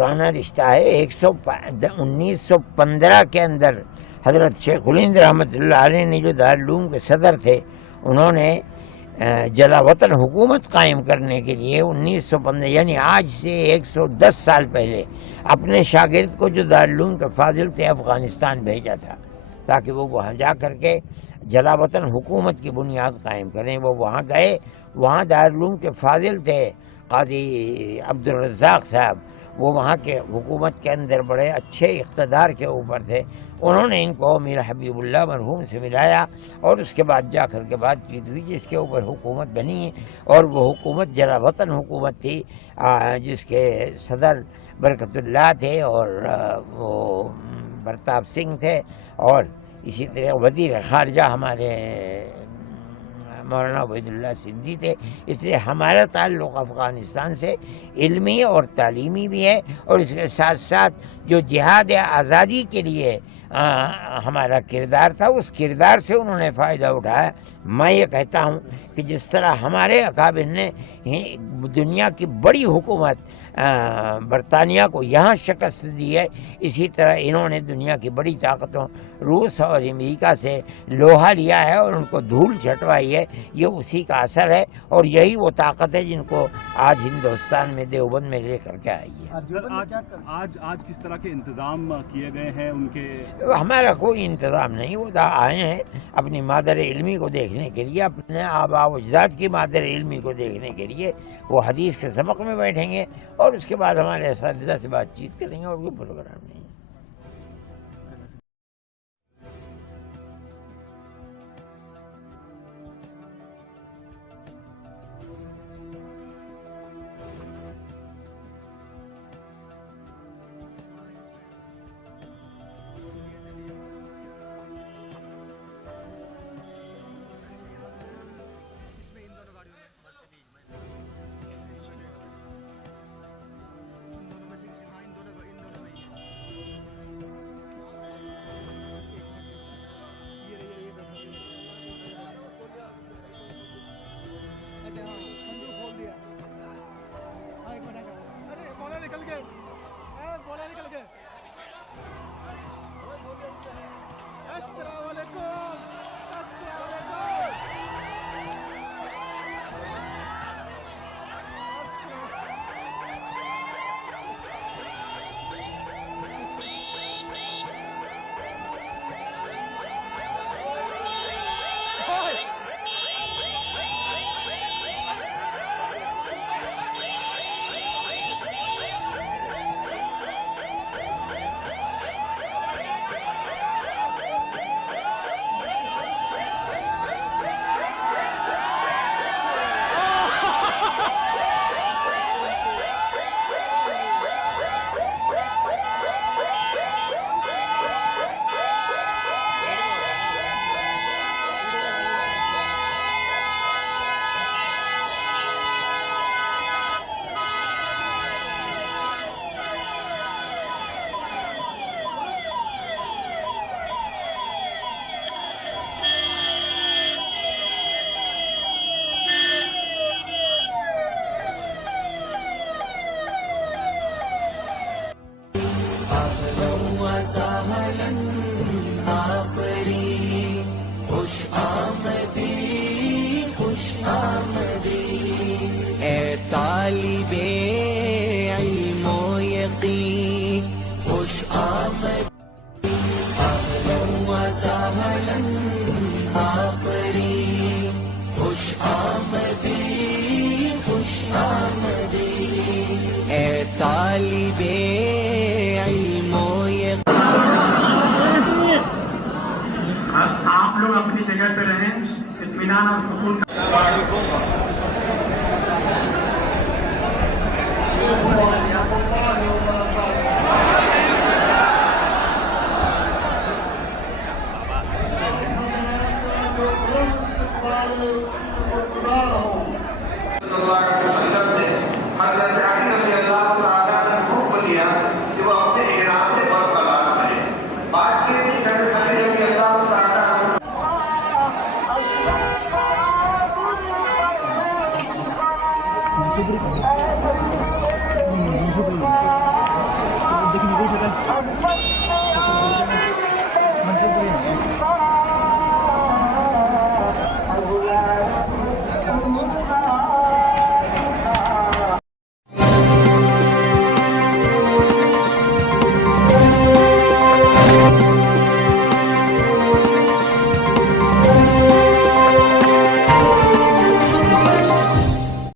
पुराना रिश्ता है। 1915 के अंदर हज़रत शेख हिंद रहमतुल्लाह अलैह ने जो दारुल के सदर थे, उन्होंने जलावतन हुकूमत कायम करने के लिए 1915 यानी आज से 110 साल पहले अपने शागिर्द को जो दारुल के फाजिल थे अफ़गानिस्तान भेजा था, ताकि वो वहाँ जा कर के जलावतन हुकूमत की बुनियाद कायम करें। वो वहाँ गए, वहाँ दारुल के फाजिल थे काजी अब्दुल रज़्ज़ाक़ साहब, वो वहाँ के हुकूमत के अंदर बड़े अच्छे इक़्तिदार के ऊपर थे। उन्होंने इनको मीर हबीबुल्लाह मरहूम से मिलाया और उसके बाद जा कर के बातचीत हुई, जिसके ऊपर हुकूमत बनी है। और वो हुकूमत जलावतन हुकूमत थी, जिसके सदर बरकतुल्लाह थे और वो प्रताप सिंह थे, और इसी तरह वज़ीर ख़ारजा हमारे मौलाना उबैदुल्लाह सिंधी थे। इसलिए हमारा ताल्लुक़ अफ़गानिस्तान से इल्मी और तालीमी भी है, और इसके साथ साथ जो जिहाद आज़ादी के लिए हमारा किरदार था, उस किरदार से उन्होंने फ़ायदा उठाया। मैं ये कहता हूँ कि जिस तरह हमारे अकाबिर ने दुनिया की बड़ी हुकूमत बरतानिया को यहाँ शिकस्त दी है, इसी तरह इन्होंने दुनिया की बड़ी ताकतों रूस और अमेरिका से लोहा लिया है और उनको धूल छटवाई है। ये उसी का असर है, और यही वो ताकत है जिनको आज हिंदुस्तान में देवबंद में लेकर के आई है। आज किस तरह के इंतज़ाम किए गए हैं उनके? हमारा कोई इंतज़ाम नहीं, वो आए हैं अपनी मादर इल्मी को देखने के लिए, अपने आबा व अजदाद की मादर इल्मी को देखने के लिए। वो हदीस के सबक में बैठेंगे और उसके बाद हमारे असातिज़ा से बातचीत करेंगे, और कोई प्रोग्राम नहीं। आप लोग अपनी जगह पे रहें, इत्मीनान और सुकून। है।